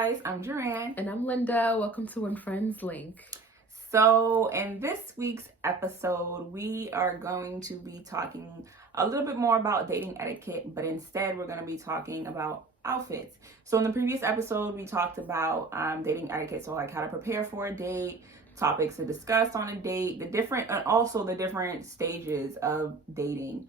guys, I'm Juran. And I'm Linda. Welcome to When Friends Link. So in this week's episode, we are going to be talking a little bit more about dating etiquette, but instead we're going to be talking about outfits. So in the previous episode, we talked about dating etiquette, so like how to prepare for a date, topics to discuss on a date, the different stages of dating.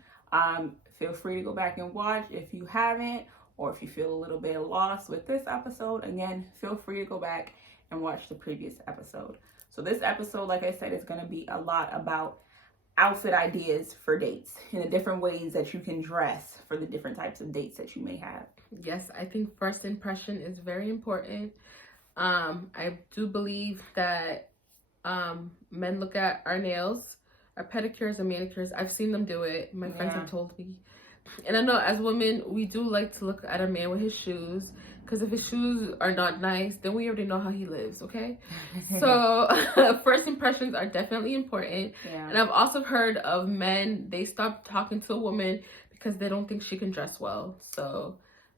Feel free to go back and watch if you haven't, or if you feel a little bit lost with this episode. Again, feel free to go back and watch the previous episode. So this episode, like I said, is going to be a lot about outfit ideas for dates and the different ways that you can dress for the different types of dates that you may have. Yes, I think first impression is very important. I do believe that men look at our nails, our pedicures and manicures. I've seen them do it. My friends have told me. And I know as women, we do like to look at a man with his shoes, because if his shoes are not nice, then we already know how he lives, okay? So first impressions are definitely important. Yeah. And I've also heard of men, they stop talking to a woman because they don't think she can dress well. So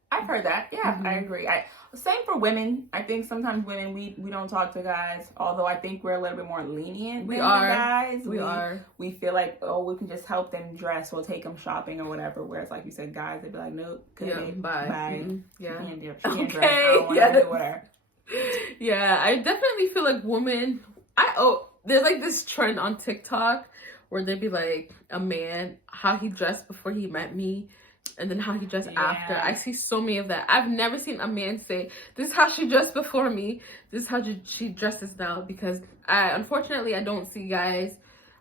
I've heard that. Yeah, I agree. Same for women. I think sometimes women, we don't talk to guys, although I think we're a little bit more lenient than guys. We feel like, oh, we can just help them dress. We'll take them shopping or whatever. Whereas, like you said, guys, they'd be like, nope, bye. Yeah. She can't dress. I don't want to do with her. Yeah, I definitely feel like women, there's like this trend on TikTok where they'd be like, a man, how he dressed before he met me, and then how he dressed after. I see so many of that. I've never seen a man say, this is how she dressed before me, this is how she dresses now, because unfortunately, I don't see guys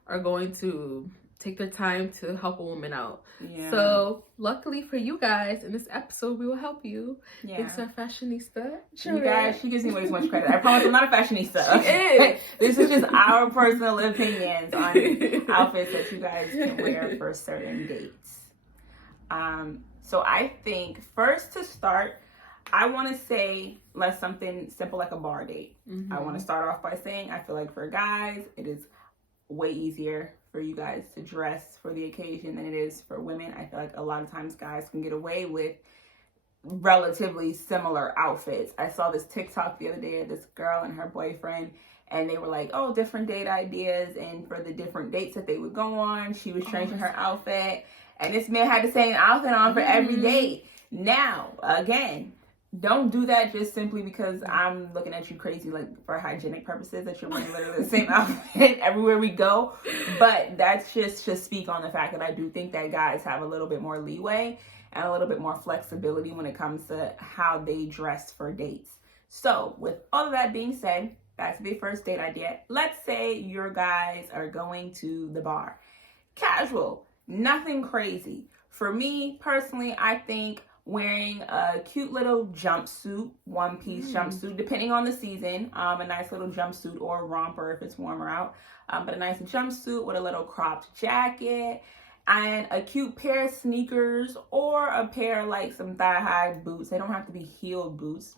are going to take their time to help a woman out. Yeah. So luckily for you guys, in this episode, we will help you. Yeah. Thanks to our fashionista. You guys, she gives me way too much credit. I promise I'm not a fashionista. She is. This is just our personal opinions on outfits that you guys can wear for certain dates. So I think first to start, I want to say let's something simple like a bar date. I want to start off by saying I feel like for guys, it is way easier for you guys to dress for the occasion than it is for women. I feel like a lot of times guys can get away with relatively similar outfits. I saw this TikTok the other day of this girl and her boyfriend, and they were like, oh, different date ideas, and for the different dates that they would go on, she was changing her outfit. And this man had the same outfit on for every date. Now, again, don't do that just simply because I'm looking at you crazy, like for hygienic purposes, that you're wearing literally the same outfit everywhere we go. But that's just to speak on the fact that I do think that guys have a little bit more leeway and a little bit more flexibility when it comes to how they dress for dates. So with all of that being said, back to the first date idea. Let's say your guys are going to the bar. Casual. Nothing crazy. For me, personally, I think wearing a cute little jumpsuit, one-piece jumpsuit, depending on the season, a nice little jumpsuit or a romper if it's warmer out, but a nice jumpsuit with a little cropped jacket and a cute pair of sneakers or a pair like some thigh-high boots. They don't have to be heeled boots,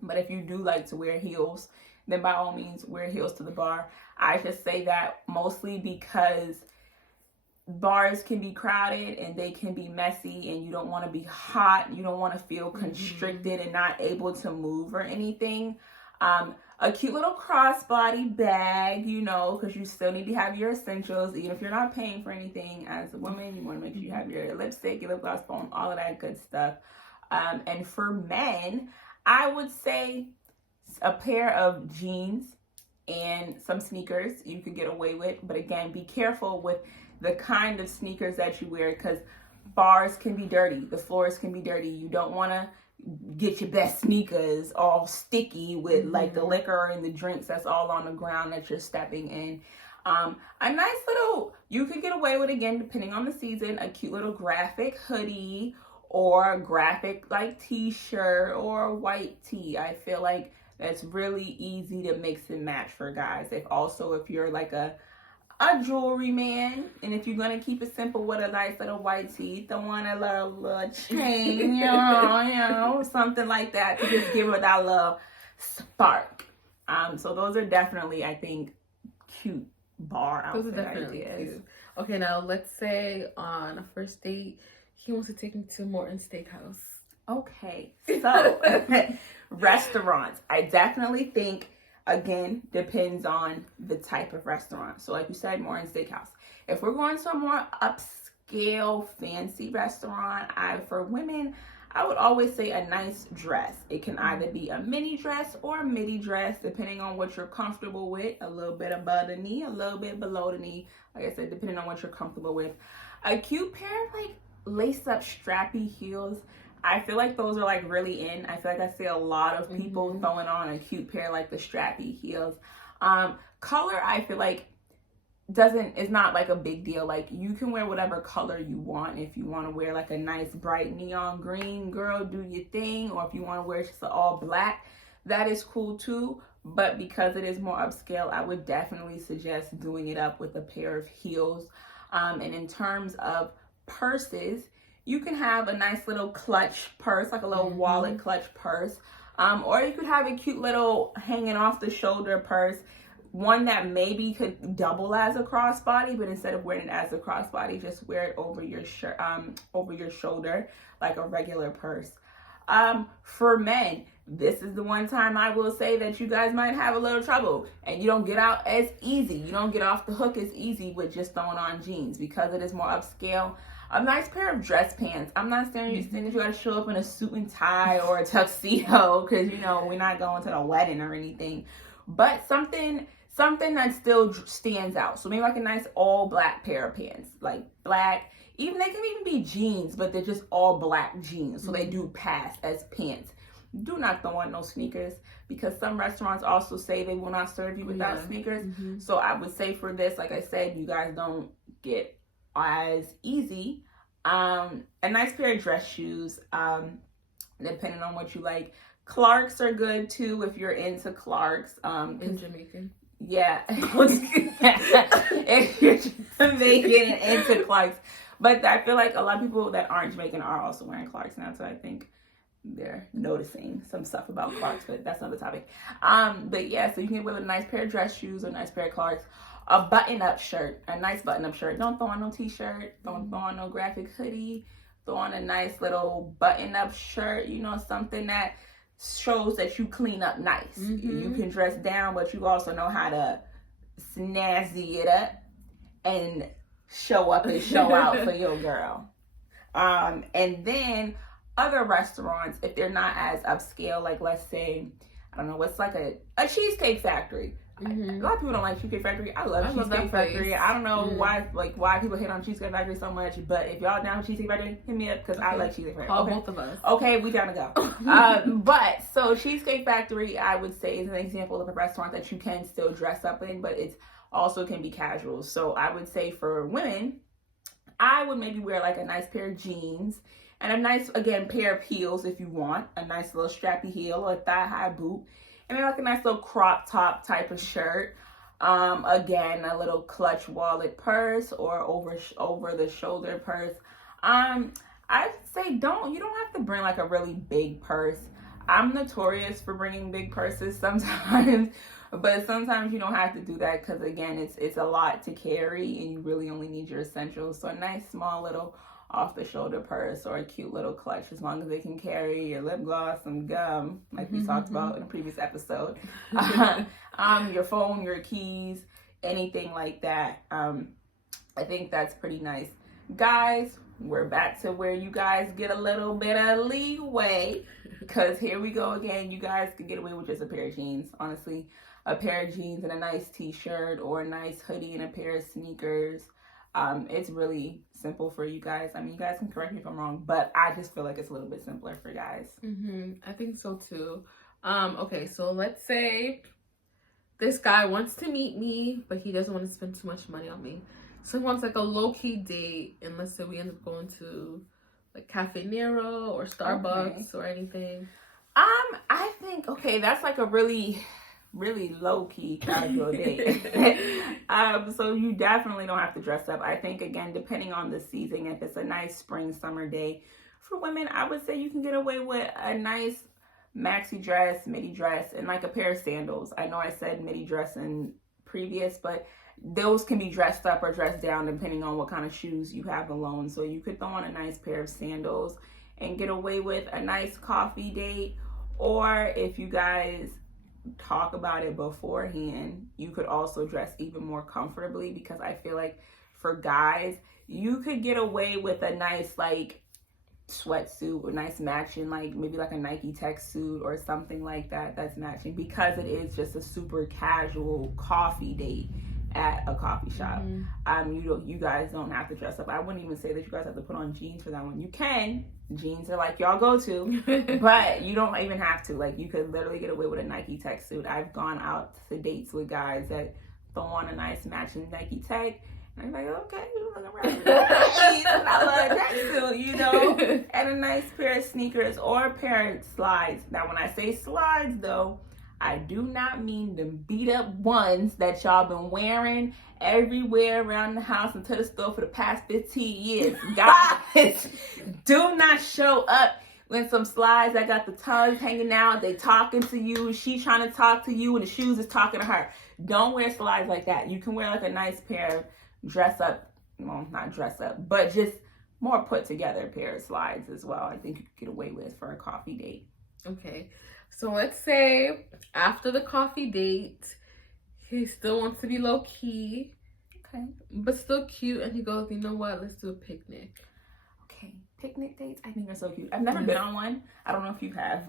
but if you do like to wear heels, then by all means wear heels to the bar. I just say that mostly because bars can be crowded and they can be messy, and you don't want to be hot. You don't want to feel constricted and not able to move or anything. A cute little crossbody bag, because you still need to have your essentials, even if you're not paying for anything. As a woman, you want to make sure you have your lipstick, your lip gloss, foam, all of that good stuff. And for men, I would say a pair of jeans and some sneakers you could get away with. But again, be careful with the kind of sneakers that you wear, because bars can be dirty. The floors can be dirty. You don't want to get your best sneakers all sticky with like the liquor and the drinks that's all on the ground that you're stepping in. A nice little, you could get away with, again, depending on the season, a cute little graphic hoodie or a graphic like t-shirt or a white tee. I feel like that's really easy to mix and match for guys. If you're like a jewelry man, and if you're gonna keep it simple with a nice little white tee, don't want a little chain, something like that to just give it that little spark. So those are definitely, I think, cute bar outfit ideas. Cute. Okay, now let's say on a first date, he wants to take me to Morton Steakhouse. Okay, so restaurants. I definitely think, again, depends on the type of restaurant. So like you said, more in steakhouse. If we're going to a more upscale, fancy restaurant, for women, I would always say a nice dress. It can either be a mini dress or a midi dress, depending on what you're comfortable with. A little bit above the knee, a little bit below the knee. Like I said, depending on what you're comfortable with. A cute pair of like lace up strappy heels. I feel like those are like really in. I feel like I see a lot of people throwing on a cute pair like the strappy heels. Color, I feel like is not like a big deal. Like you can wear whatever color you want. If you want to wear like a nice bright neon green, girl, do your thing. Or if you want to wear just all black, that is cool too. But because it is more upscale, I would definitely suggest doing it up with a pair of heels. And in terms of purses, you can have a nice little clutch purse, like a little wallet clutch purse. Or you could have a cute little hanging off the shoulder purse. One that maybe could double as a crossbody, but instead of wearing it as a crossbody, just wear it over your shirt, over your shoulder, like a regular purse. For men, this is the one time I will say that you guys might have a little trouble and you don't get out as easy. You don't get off the hook as easy with just throwing on jeans because it is more upscale. A nice pair of dress pants. I'm not saying that you got to show up in a suit and tie or a tuxedo because, you know, we're not going to the wedding or anything. But something that still stands out. So maybe like a nice all black pair of pants. Like black. They can even be jeans, but they're just all black jeans. So they do pass as pants. Do not throw on no sneakers because some restaurants also say they will not serve you without sneakers. So I would say for this, like I said, you guys don't get as easy. A nice pair of dress shoes, depending on what you like. Clarks are good too if you're into Clarks. In Jamaican. Yeah. If you're Jamaican and into Clarks. But I feel like a lot of people that aren't Jamaican are also wearing Clarks now, so I think they're noticing some stuff about Clarks, but that's another topic. But yeah, so you can wear a nice pair of dress shoes or a nice pair of Clarks. A button-up shirt, a nice button-up shirt. Don't throw on no t-shirt. Don't throw on no graphic hoodie. Throw on a nice little button-up shirt. You know, something that shows that you clean up nice. You can dress down, but you also know how to snazzy it up and show up and show out for your girl. And then other restaurants, if they're not as upscale, like let's say, I don't know, what's like a Cheesecake Factory. A lot of people don't like Cheesecake Factory. I love Cheesecake Factory. I don't know why people hate on Cheesecake Factory so much, but if y'all down with Cheesecake Factory, hit me up because I like Cheesecake Factory. Call both of us. Okay, we down to go. But so Cheesecake Factory, I would say, is an example of a restaurant that you can still dress up in, but it's also can be casual. So I would say for women, I would maybe wear like a nice pair of jeans and a nice, again, pair of heels if you want. A nice little strappy heel or a thigh-high boot. And then like a nice little crop top type of shirt. Again, a little clutch wallet purse or over the shoulder purse. I'd say you don't have to bring like a really big purse. I'm notorious for bringing big purses sometimes, but sometimes you don't have to do that because again, it's a lot to carry and you really only need your essentials. So a nice small little off the shoulder purse or a cute little clutch, as long as they can carry your lip gloss and gum, like we talked about in a previous episode. Your phone, your keys, anything like that. I think that's pretty nice. Guys, we're back to where you guys get a little bit of leeway because here we go again. You guys can get away with just a pair of jeans. Honestly, a pair of jeans and a nice t-shirt or a nice hoodie and a pair of sneakers. It's really simple for you guys. I mean, you guys can correct me if I'm wrong, but I just feel like it's a little bit simpler for guys. I think so too. Okay, so let's say this guy wants to meet me, but he doesn't want to spend too much money on me. So he wants like a low-key date, and let's say we end up going to like Cafe Nero or Starbucks or anything. I think, that's like a really low-key casual date. So you definitely don't have to dress up. I think, again, depending on the season, if it's a nice spring, summer day, for women, I would say you can get away with a nice maxi dress, midi dress, and like a pair of sandals. I know I said midi dress in previous, but those can be dressed up or dressed down depending on what kind of shoes you have alone. So you could throw on a nice pair of sandals and get away with a nice coffee date. Or if you guys talk about it beforehand, you could also dress even more comfortably, because I feel like for guys, you could get away with a nice like sweatsuit or nice matching, like maybe like a Nike tech suit or something like that that's matching, because it is just a super casual coffee date at a coffee shop. You guys don't have to dress up. I wouldn't even say that you guys have to put on jeans for that one. You can. Jeans are like y'all go to, but you don't even have to. Like, you could literally get away with a Nike tech suit. I've gone out to dates with guys that throw on a nice matching Nike tech, and I'm like, okay, you looking right. I love that suit, you know, and a nice pair of sneakers or a pair of slides. Now, when I say slides, though, I do not mean the beat up ones that y'all been wearing everywhere around the house and to the store for the past 15 years. Guys, do not show up with some slides that got the tongues hanging out. They talking to you. She trying to talk to you and the shoes is talking to her. Don't wear slides like that. You can wear like a nice pair of dress up, well, not dress up, but just more put together pair of slides as well. I think you could get away with for a coffee date. Okay. So let's say after the coffee date, he still wants to be low key, okay, but still cute, and he goes, you know what? Let's do a picnic. Okay, picnic dates, I think are so cute. I've never been on one. I don't know if you have.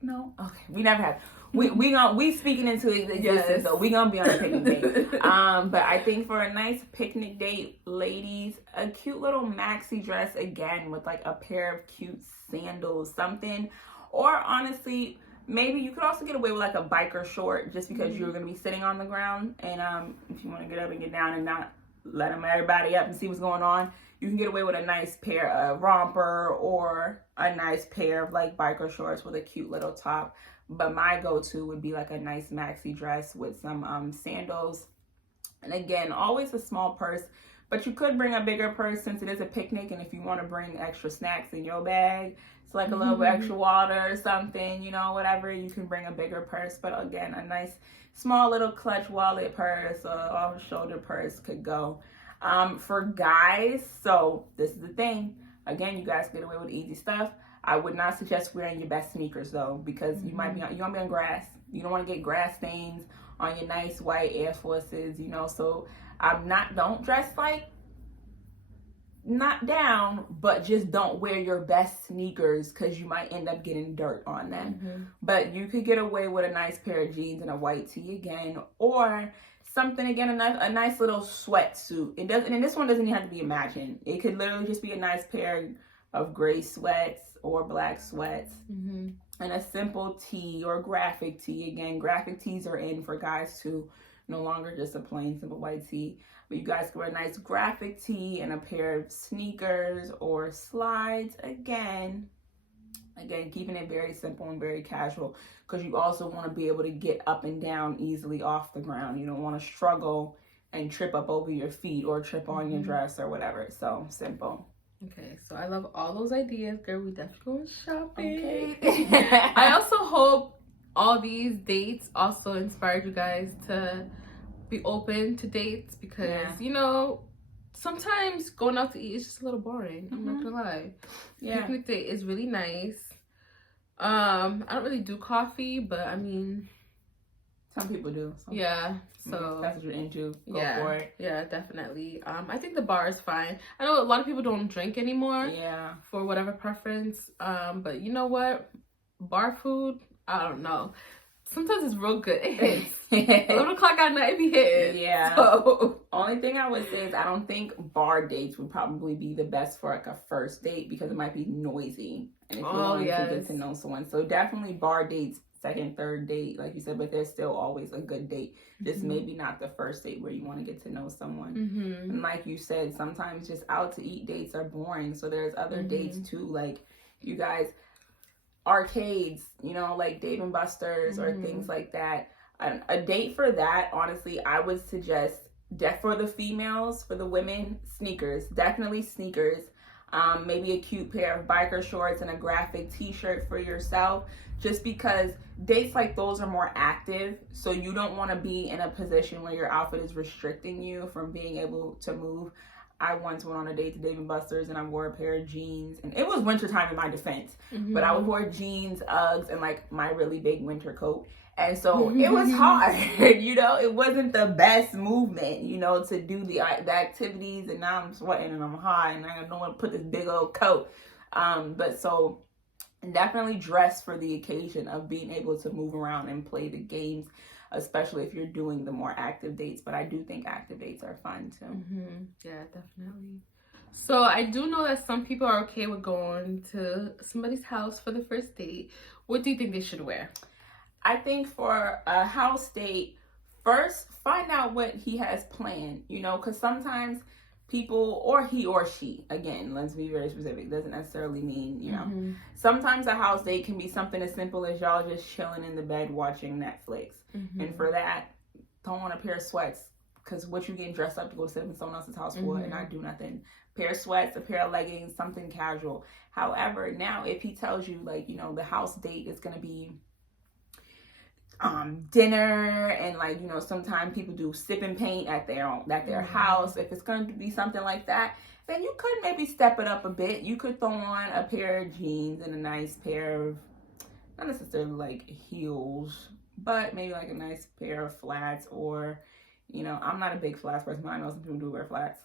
No. Okay, we never have. We speaking into existence, so we gonna be on a picnic date. But I think for a nice picnic date, ladies, a cute little maxi dress again with like a pair of cute sandals, something, or honestly, maybe you could also get away with like a biker short, just because you're going to be sitting on the ground. And if you want to get up and get down and not let everybody up and see what's going on, you can get away with a nice pair of romper or a nice pair of like biker shorts with a cute little top. But my go-to would be like a nice maxi dress with some sandals. And again, always a small purse. But you could bring a bigger purse since it is a picnic, and if you want to bring extra snacks in your bag, it's like a little bit extra water or something, you know, whatever, you can bring a bigger purse. But again, a nice small little clutch wallet purse or off-shoulder purse could go. For guys, so this is the thing. Again, you guys get away with easy stuff. I would not suggest wearing your best sneakers though, because you're gonna be on grass. You don't want to get grass stains on your nice white Air Forces, you know. So don't dress like not down, but just don't wear your best sneakers, because you might end up getting dirt on them. But you could get away with a nice pair of jeans and a white tee again, or something again, a nice little sweatsuit. And this one doesn't even have to be matching. It could literally just be a nice pair of gray sweats or black sweats, and a simple tee or graphic tee. Again, graphic tees are in for guys too, no longer just a plain simple white tee. But you guys can wear a nice graphic tee and a pair of sneakers or slides. Again, keeping it very simple and very casual, because you also want to be able to get up and down easily off the ground. You don't want to struggle and trip up over your feet or trip on your dress or whatever. So simple. Okay, so I love all those ideas, girl. We definitely going shopping. Okay. I also hope all these dates also inspired you guys to be open to dates, because you know, sometimes going out to eat is just a little boring. I'm not gonna lie. Picnic date is really nice. I don't really do coffee, but I mean, some people do. So that's what you're into. Go for it. Yeah, definitely. I think the bar is fine. I know a lot of people don't drink anymore. For whatever preference. But you know what? Bar food, I don't know. Sometimes it's real good. It hits. 11 o'clock at night, it be hitting. So only thing I would say is I don't think bar dates would probably be the best for like a first date, because it might be noisy. And if you want to get to know someone. So definitely bar dates, second, third date, like you said, but there's still always a good date. Just maybe not the first date where you want to get to know someone. And like you said, sometimes just out to eat dates are boring. So there's other dates too, like you guys, arcades, you know, like Dave and Buster's or things like that. A date for that, honestly, I would suggest for the females, for the women, sneakers. Definitely sneakers. Maybe a cute pair of biker shorts and a graphic t-shirt for yourself, just because dates like those are more active, so you don't want to be in a position where your outfit is restricting you from being able to move. I once went on a date to Dave & Buster's and I wore a pair of jeans, and it was wintertime in my defense, but I wore jeans, Uggs, and like my really big winter coat. And so it was hard, you know, it wasn't the best movement, you know, to do the activities, and now I'm sweating and I'm hot and I don't want to put this big old coat. But so definitely dress for the occasion of being able to move around and play the games, especially if you're doing the more active dates. But I do think active dates are fun too. Yeah, definitely. So I do know that some people are okay with going to somebody's house for the first date. What do you think they should wear? I think for a house date, first find out what he has planned, you know, because sometimes people, or he or she, again, let's be very specific, doesn't necessarily mean, you know, sometimes a house date can be something as simple as y'all just chilling in the bed watching Netflix. And for that, throw on a pair of sweats, because what you getting dressed up to go sit in someone else's house for and not do nothing. Pair of sweats, a pair of leggings, something casual. However, now if he tells you, like, you know, the house date is going to be dinner, and like, you know, sometimes people do sip and paint at their house. If it's going to be something like that, then you could maybe step it up a bit. You could throw on a pair of jeans and a nice pair of, not necessarily like heels, but maybe like a nice pair of flats, or, you know, I'm not a big flats person, but I know some people do wear flats.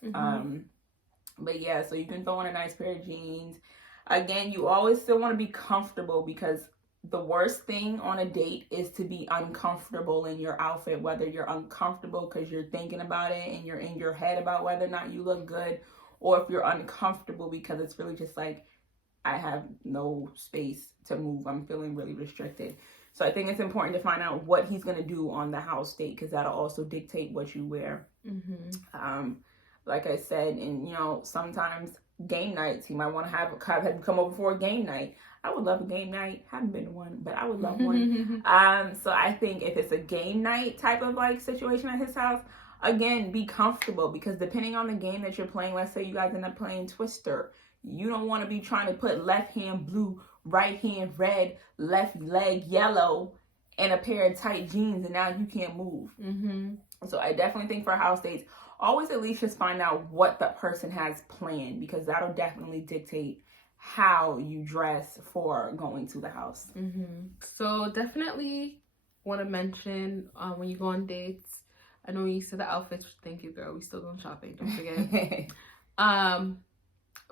But yeah, so you can throw on a nice pair of jeans. Again, you always still want to be comfortable, because the worst thing on a date is to be uncomfortable in your outfit, whether you're uncomfortable because you're thinking about it and you're in your head about whether or not you look good, or if you're uncomfortable because it's really just like, I have no space to move. I'm feeling really restricted. So I think it's important to find out what he's going to do on the house date, because that'll also dictate what you wear. Like I said, and you know, sometimes game nights, he might want to have him come over for a game night. I would love a game night. Haven't been to one, but I would love one. So I think if it's a game night type of like situation at his house, again, be comfortable, because depending on the game that you're playing, let's say you guys end up playing Twister, you don't want to be trying to put left hand blue, right hand red, left leg yellow, and a pair of tight jeans, and now you can't move. So I definitely think for house dates, always at least just find out what the person has planned, because that'll definitely dictate how you dress for going to the house. So definitely want to mention when you go on dates, I know you said the outfits. Thank you, girl. We still going shopping. Don't forget.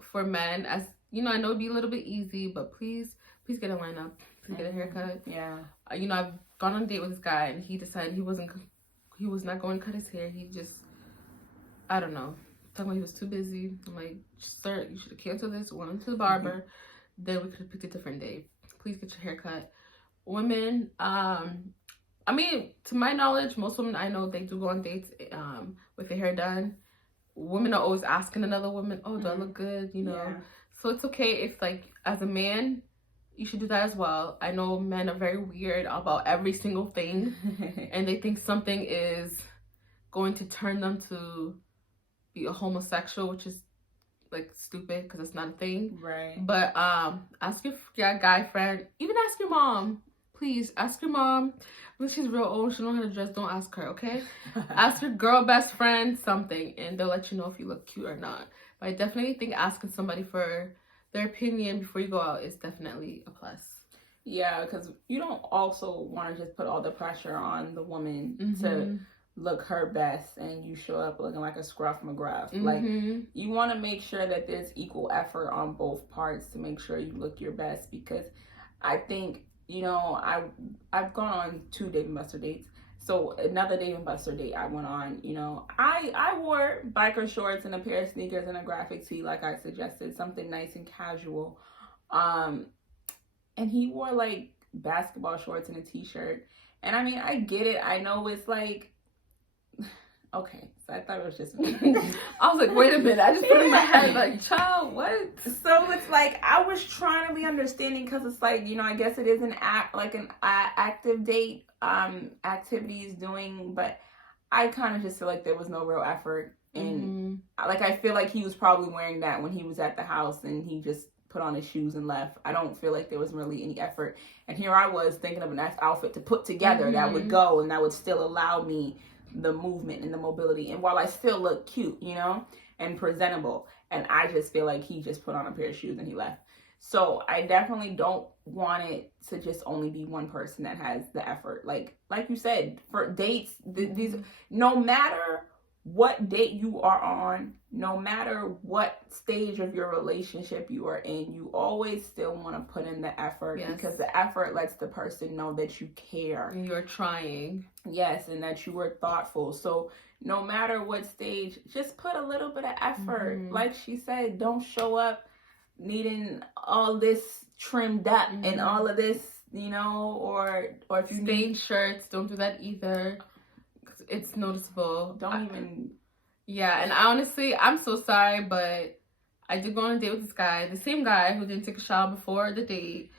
For men, as you know, I know it'd be a little bit easy, but please get a line up. Please get a haircut. Yeah. You know, I've gone on a date with this guy, and he decided he was not going to cut his hair. He just, I don't know, talking about he was too busy. I'm like, sir, you should have canceled this, went to the barber, then we could have picked a different day. Please get your hair cut. Women, I mean, to my knowledge, most women I know, they do go on dates with their hair done. Women are always asking another woman, oh, do I look good? You know, so it's okay if, like, as a man, you should do that as well. I know men are very weird about every single thing, and they think something is going to turn them to be a homosexual, which is like stupid, because it's not a thing. Right. But ask your guy friend, even ask your mom. Please ask your mom. When she's real old, she don't know how to dress, don't ask her, okay? Ask your girl best friend something, and they'll let you know if you look cute or not. But I definitely think asking somebody for their opinion before you go out is definitely a plus. Yeah, because you don't also want to just put all the pressure on the woman to look her best, and you show up looking like a Scruff McGruff. Like, you want to make sure that there's equal effort on both parts to make sure you look your best, because I think, you know, I've gone on 2 Dave & Buster dates. So another Dave & Buster date I went on, you know, I wore biker shorts and a pair of sneakers and a graphic tee, like I suggested, something nice and casual. And he wore like basketball shorts and a t-shirt. And I mean, I get it. I know it's like, okay, so I thought it was just me. I was like, wait a minute. I just put in my head like, child, what? So it's like, I was trying to be understanding, because it's like, you know, I guess it is an active date, activities doing, but I kind of just feel like there was no real effort. And like, I feel like he was probably wearing that when he was at the house, and he just put on his shoes and left. I don't feel like there was really any effort. And here I was thinking of a nice outfit to put together that would go, and that would still allow me the movement and the mobility, and while I still look cute, you know. and presentable. And I just feel like he just put on a pair of shoes and he left. So I definitely don't want it to just only be one person that has the effort. Like you said, for dates, these, no matter what date you are on, no matter what stage of your relationship you are in, you always still want to put in the effort. Yes. Because the effort lets the person know that you care. And you're trying. Yes, and that you were thoughtful. So no matter what stage, just put a little bit of effort. Like she said, don't show up needing all this trimmed up and all of this, or if you stained shirts, don't do that either. It's noticeable. Yeah, and honestly, I'm so sorry, but I did go on a date with this guy, the same guy who didn't take a shower before the date.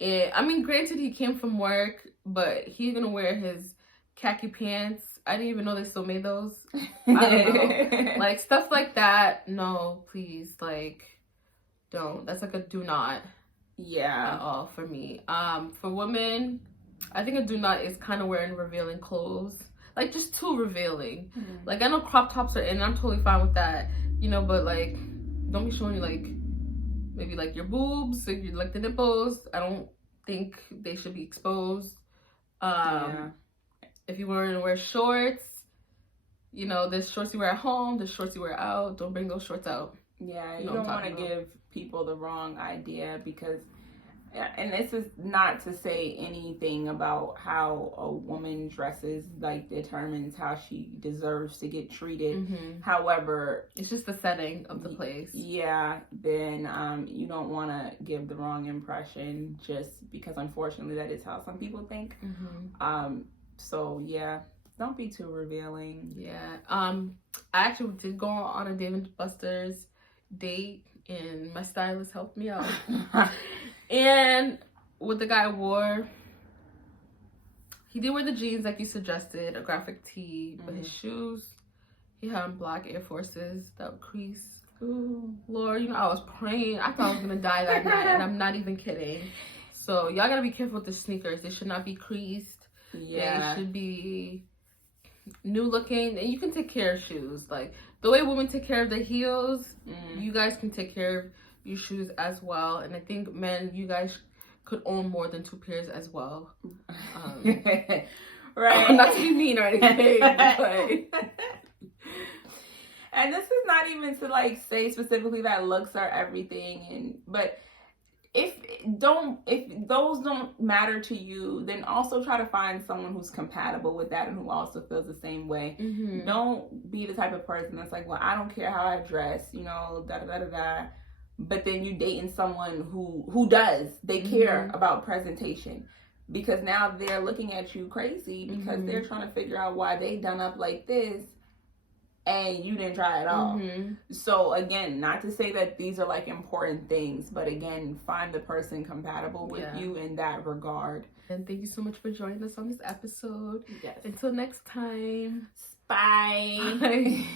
And I mean, granted, he came from work, but he's gonna wear his khaki pants. I didn't even know they still made those. I don't know. Like, stuff like that. No, please, like, don't. That's like a do not. Yeah. At all for me. For women, I think a do not is kind of wearing revealing clothes. Like, just too revealing. Like, I know crop tops are in, I'm totally fine with that. But, like, don't be showing you, like, maybe, like, your boobs, like, the nipples. I don't think they should be exposed. If you were to wear shorts, there's shorts you wear at home, there's shorts you wear out. Don't bring those shorts out. Yeah, you don't want to give people the wrong idea, because, and this is not to say anything about how a woman dresses, like, determines how she deserves to get treated. However, it's just the setting of the place. Yeah, then you don't want to give the wrong impression, just because unfortunately that is how some people think. So yeah, don't be too revealing. Yeah. I actually did go on a Dave & Buster's date, and my stylist helped me out. And what the guy wore, he did wear the jeans like you suggested, a graphic tee, but his shoes, he had on black Air Forces that would crease. Ooh, Lord, I was praying. I thought I was gonna die that night, and I'm not even kidding. So y'all gotta be careful with the sneakers. They should not be creased. Yeah, they should be new looking, and you can take care of shoes. Like, the way women take care of their heels, you guys can take care of your shoes as well. And I think men, you guys could own more than 2 pairs as well. Right. Not to be mean or anything, but... And this is not even to, like, say specifically that looks are everything, but if those don't matter to you, then also try to find someone who's compatible with that and who also feels the same way. Don't be the type of person that's like, well, I don't care how I dress, da da da da da. But then you dating someone who does. They care about presentation, because now they're looking at you crazy because they're trying to figure out why they done up like this and you didn't try at all. So again, not to say that these are like important things, but again, find the person compatible with you in that regard. And thank you so much for joining us on this episode. Yes. Until next time. Bye. Bye.